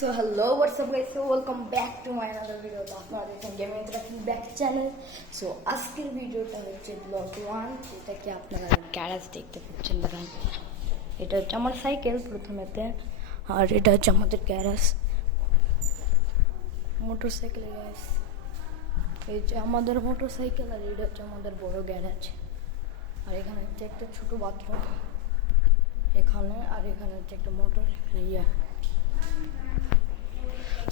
So hello, what's up guys? So welcome back to my another video. আপনারা দেখছেন gaming interactive back channel. So আজকের ভিডিওটা হচ্ছে blog 1, যেটা কি আপনারা গ্যারেজ দেখতে পাচ্ছেন। দেখেন, এটা হচ্ছে আমার সাইকেল প্রথমেতে, আর এটা হচ্ছে আমাদের গ্যারেজ মোটরসাইকেল। গ্যারেজ এই যে আমাদের মোটরসাইকেল, আর এটা হচ্ছে আমাদের বড় গ্যারেজ। আর এখানে হচ্ছে একটা ছোট বাথরুম এখানে, আর এখানে হচ্ছে একটা মোটর ইয়া।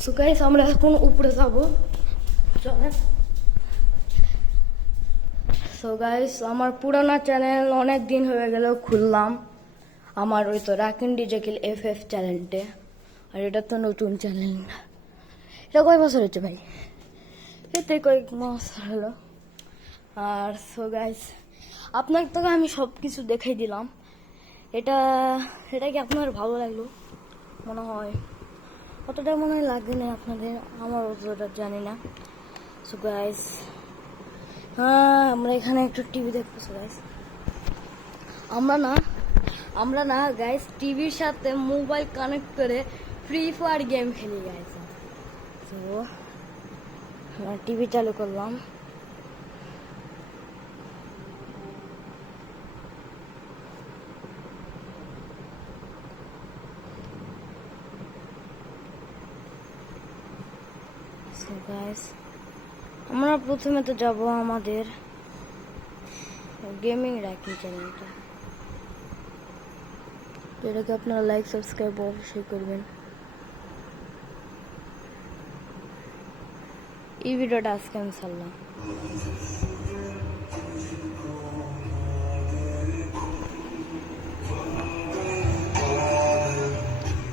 সো গাইস, আমরা এখন উপরে যাব, চলেন। সো গাইস, আমার পুরানা চ্যানেল অনেক দিন হয়ে গেল খুললাম, আমার ওই তো রাকিন ডিজেকিল FF চ্যানেলটা, আর এটা তো নতুন চ্যানেল। এটা কয় বছর হচ্ছে ভাই? এতে কয়েক মাস হলো। আর সো গাইস, আপনার তো আমি সব কিছু দেখাই দিলাম। এটা কি আপনার ভালো লাগলো? মনে হয় অতটা মনে হয় লাগবে না আপনাদের, আমার অতটা জানি না। সো গাইস, হ্যাঁ, আমরা এখানে একটু টিভি দেখবো। সো গাইস, আমরা না গাইস টিভির সাথে মোবাইল কানেক্ট করে ফ্রি ফায়ার গেম খেলি গাইস। তো আমরা টিভি চালু করলাম। So guys, আমরা প্রথমে তো যাব আমাদের গেমিং রাকিন চ্যানেলটা। এটাকে আপনারা লাইক সাবস্ক্রাইব অবশ্যই করবেন। এই ভিডিওটা আজকে আমি ছাড়লাম।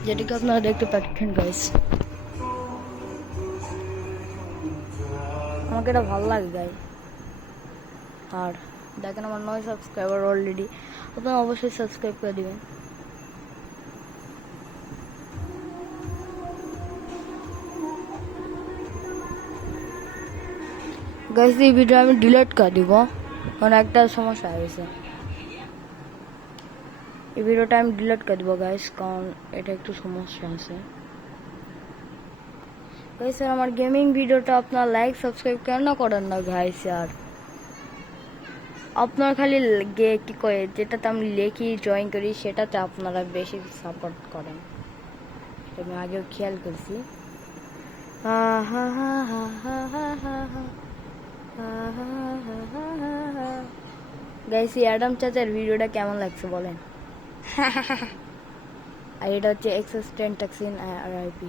যেটাকে আপনারা দেখতে পাচ্ছেন গাইস, আমাকে এটা ভালো লাগে গাই। আর দেখেন, আমার 9 সাবস্ক্রাইবার অলরেডি, আপনারা অবশ্যই সাবস্ক্রাইব করে দিবেন। গাইস, এই ভিডিও আমি ডিলিট করে দিব, কারণ একটা সমস্যা হয়েছে। এই ভিডিওটা আমি ডিলিট করে দিব গাইস, কারণ এটা একটু সমস্যা আছে। গাইস, আর আমার গেমিং ভিডিওটা আপনারা লাইক সাবস্ক্রাইব কেন করেন না গাইস? আর আপনারা খালি কি কয়, যেটাতে আমি লেখি জয়েন করি সেটাতে আপনারা বেশি সাপোর্ট করেন, আমি আগেও খেয়াল করছি। গাইস, অ্যাডাম চাচার ভিডিওটা কেমন লাগছে বলেন? আর এটা হচ্ছে এক্সেস 10 ট্যাক্সিন RIP।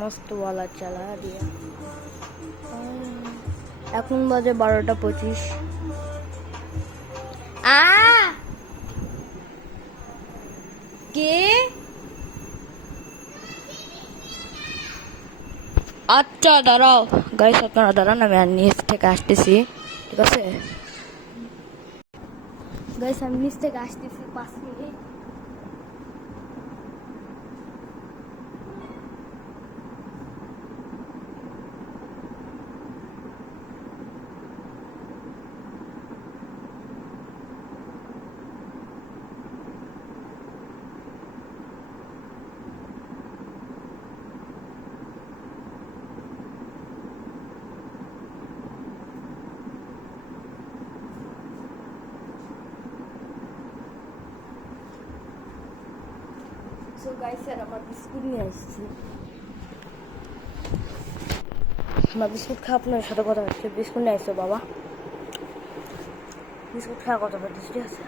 মস্ত ওয়ালা চালা দিয়া। এখন বাজে 12:25। কে? আচ্ছা দাঁড়াও গাইস, আপনারা দাঁড়ান, আমি নিচ থেকে আসতেছি, ঠিক আছে গাইস? আমি নিচ থেকে আসতেছি 5 মিনিট। সো গাইস, স্যার আমার বিস্কুট নিয়ে আসছি। আমার বিস্কুট খাওয়া, আপনার সাথে কথা হচ্ছে। বিস্কুট নিয়ে আসছো বাবা, বিস্কুট খাওয়া কথা বলছিস, ঠিক আছে?